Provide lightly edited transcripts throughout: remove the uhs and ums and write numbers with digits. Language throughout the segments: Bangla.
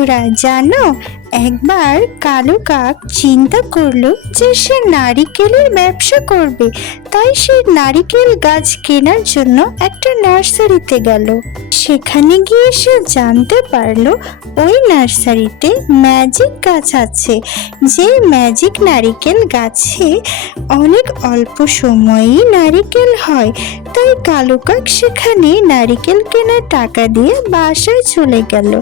বন্ধুরা জানো, একবার কালো কাক চিন্তা করলো যে সে নারিকেলের ব্যবসা করবে। তাই সে নারিকেল গাছ কেনার জন্য একটা নার্সারিতে গেল। সেখানে গিয়ে সে জানতে পারলো ওই নার্সারিতে ম্যাজিক গাছ আছে, যে ম্যাজিক নারিকেল গাছে অনেক অল্প সময়েই নারিকেল হয়। তাই কালো কাক সেখানে নারিকেল কেনার টাকা দিয়ে বাসায় চলে গেল,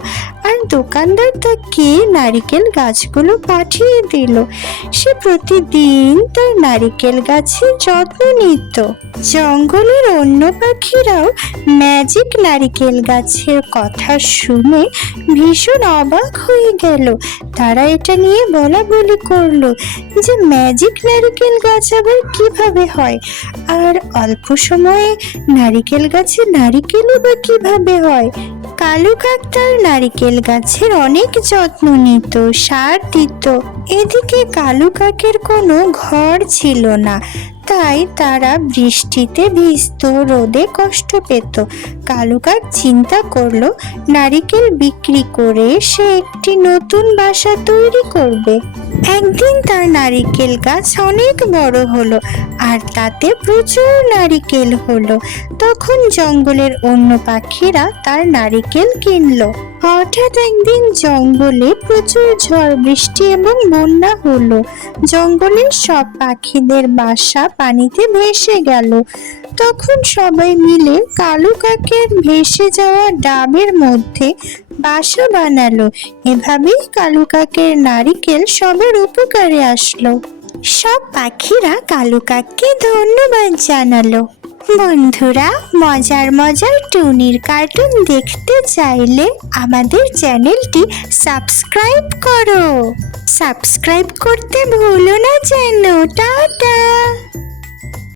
আর দোকানদার তাকে নারিকেল গাছগুলো পাঠিয়ে দিল। সে প্রতিদিন তার নারিকেল গাছের যত্ন নিত। জঙ্গলের অন্য পাখিরাও ম্যাজিক নারিকেল গাছের কথা শুনে ভীষণ অবাক হয়ে গেল। তারা এটা নিয়ে বলা বলি করলো যে ম্যাজিক নারিকেল গাছ আবার কিভাবে হয়, আর অল্প সময়ে নারিকেল গাছে নারিকেলও বা কিভাবে হয়। কালু কাক তার নারিকেল গাছের অনেক যত্ন নিত, সার দিত। এদিকে কালু কাকের কোনো ঘর ছিল না, তাই তারা বৃষ্টিতে ভিজত, রোদে কষ্ট পেত। কালু কাক চিন্তা করলো নারিকেল বিক্রি করে সে একটি নতুন বাসা তৈরি করবে। একদিন তার নারিকেল গাছ অনেক বড় হলো, আর তাতে প্রচুর নারিকেল হলো। তখন জঙ্গলের অন্য পাখিরা তার নারিকেল কিনলো। হঠাৎ একদিন জঙ্গলে প্রচুর ঝড় বৃষ্টি এবং বন্যা হলো। জঙ্গলের সব পাখিদের বাসা পানিতে ভেসে গেল। তখন সবাই মিলে কালু কাকের ভেসে যাওয়া ডাবের মধ্যে বাসা বানালো। এভাবেই কালু কাকের নারিকেল সবার উপকারে আসলো। সব পাখিরা কালু কাককে ধন্যবাদ জানালো। বন্ধুরা, মজার মজার টুনির কার্টুন দেখতে চাইলে আমাদের চ্যানেলটি সাবস্ক্রাইব করো। সাবস্ক্রাইব করতে ভুলো না যেন। টাটা।